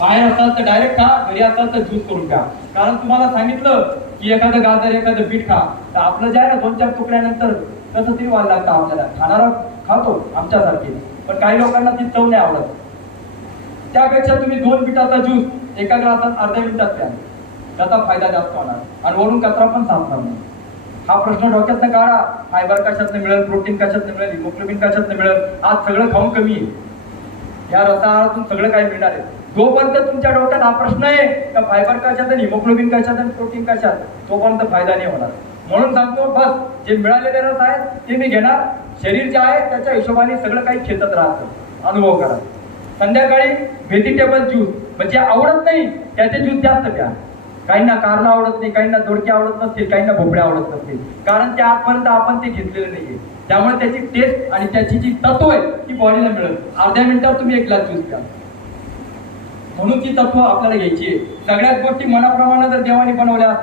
बाहेर असाल तर डायरेक्ट खा घरी असाल तर ज्यूस करून प्या. कारण तुम्हाला सांगितलं की एखादं गाजर एखादं बीट खा. तर आपलं जे आहे ना दोन चार तुकड्यानंतर कसं तरी व्हायला लागतं आपल्याला. खाणारा खातो आमच्यासारखे. पण काही लोकांना ती चव नाही आवडत. त्यापेक्षा तुम्ही दोन बिटाचा ज्यूस एका ग्लासात अर्ध्या मिनिटात प्या. त्याचा फायदा जास्त होणार. आणि वरून कचरा पण साफ नाही. हा प्रश्न डोक्यातनं काढा. फायबर कशातनं मिळेल प्रोटीन कशातनं मिळेल हिमोग्लोबिन कशातनं मिळेल? आज सगळं खाऊन कमी आहे. या रसाहारातून सगळं काही मिळणार आहे. जोपर्यंत तुमच्या डोक्यात हा प्रश्न आहे का फायबर कशात आणि हिमोग्लोबिन कशात आणि प्रोटीन कशात तोपर्यंत फायदा नाही होणार. म्हणून सांगतो बस जे मिळालेले रस आहेत ते मी घेणार. शरीर जे आहे त्याच्या हिशोबाने सगळं काही खेचत राहतं. अनुभव करा. संध्याकाळी व्हेजिटेबल ज्यूस म्हणजे आवडत नाही त्याचे ज्यूस जास्त प्या. काहींना कारला आवडत नाही काहींना दोडके आवडत नसतील काहींना भोपळ्या आवडत नसतील. कारण त्या आजपर्यंत आपण ते घेतलेलं नाहीये. त्यामुळे त्याची टेस्ट आणि त्याची जी तत्व आहे ती बॉडीला मिळेल अर्ध्या मिनिटावर तुम्ही एक ग्लास ज्यूस प्या. म्हणून ती तत्व आपल्याला घ्यायची सगळ्याच गोष्टी मनाप्रमाणे जर देवाने बनवल्या